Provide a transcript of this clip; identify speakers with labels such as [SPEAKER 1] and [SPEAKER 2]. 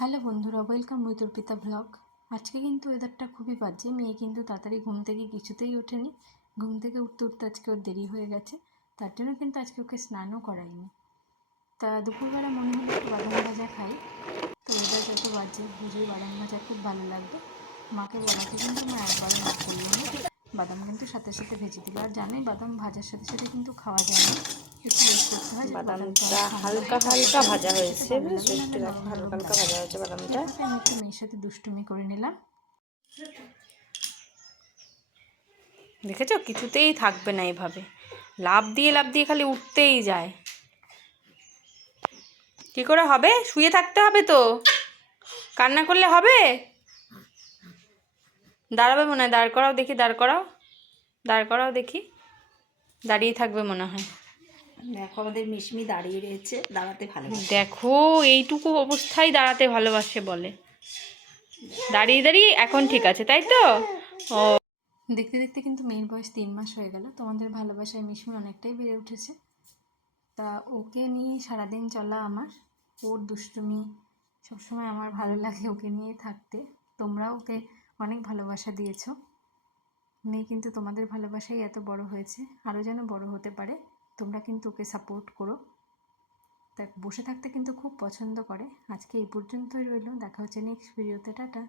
[SPEAKER 1] Hello বন্ধুরা welcome with পিতা blog আজকে কিন্তু ওয়েদারটা খুবই বাজে, মেয়ে কিন্তু তাড়াতাড়ি ঘুম থেকে কিছুতেই ওঠেনি। ঘুম থেকে উঠতে উঠতে আজকে ওর দেরি হয়ে গেছে, তার জন্য কিন্তু আজকে ওকে স্নানও করাইনি। তা দুপুরবেলা মনে হলো একটু বাদাম ভাজা খাই। তো ওয়েদার যত বাজে, বুঝেই বাদাম ভাজা খুব ভালো লাগবে। মাকে বলাতে কিন্তু আমার একবার না বাদাম কিন্তু সাথে সাথে ভেজে দিল। আর জানোই বাদাম ভাজার সাথে সাথে কিন্তু খাওয়া যায় না। একটু ওয়েট করতে হয়
[SPEAKER 2] বাদামটা হালকা হালকা ভাজা হয়েছে বুঝেছ একটু হালকা হালকা ভাজা হয়েছে বাদামটা।
[SPEAKER 1] তারপরে আমি একটু মেয়ের সাথে দুষ্টুমি করে নিলাম।
[SPEAKER 2] দেখেছ? কিছুতেই থাকবে না এভাবে। লাভ দিয়ে লাভ দিয়ে খালি উঠতেই যায়। কি করে হবে? শুয়ে থাকতে হবে তো। কান্না করলে হবে? দাঁড়াবে মনে হয়। দাঁড় করাও দেখি দাঁড় করাও। দাঁড় করাও দেখি। দাঁড়িয়ে থাকবে মনে হয়।
[SPEAKER 3] দেখো আমাদের মিশমি দাঁড়িয়ে রয়েছে। দাঁড়াতে ভালো
[SPEAKER 2] দেখো এইটুকু অবস্থায় দাঁড়াতে ভালোবাসে বলে। দাঁড়িয়ে দাঁড়িয়ে এখন ঠিক আছে তাই তো? ও।
[SPEAKER 1] দেখতে দেখতে কিন্তু মেয়ের বয়স তিন মাস হয়ে গেল। তোমাদের ভালোবাসায় মিশমি অনেকটাই বেড়ে উঠেছে। তা ওকে নিয়ে সারাদিন চলা আমার। ওর দুষ্টুমি সবসময় আমার ভালো লাগে ওকে নিয়ে থাকতে। তোমরাও ওকে অনেক ভালোবাসা দিয়েছ। মেয়ে কিন্তু তোমাদের ভালোবাসাই এত বড় হয়েছে আরও যেন বড় হতে পারে। তোমরা কিন্তু ওকে সাপোর্ট করো। তা বসে থাকতে কিন্তু খুব পছন্দ করে। আজকে এই পর্যন্তই রইল। দেখা হচ্ছে নেক্সট ভিডিওতে টাটা।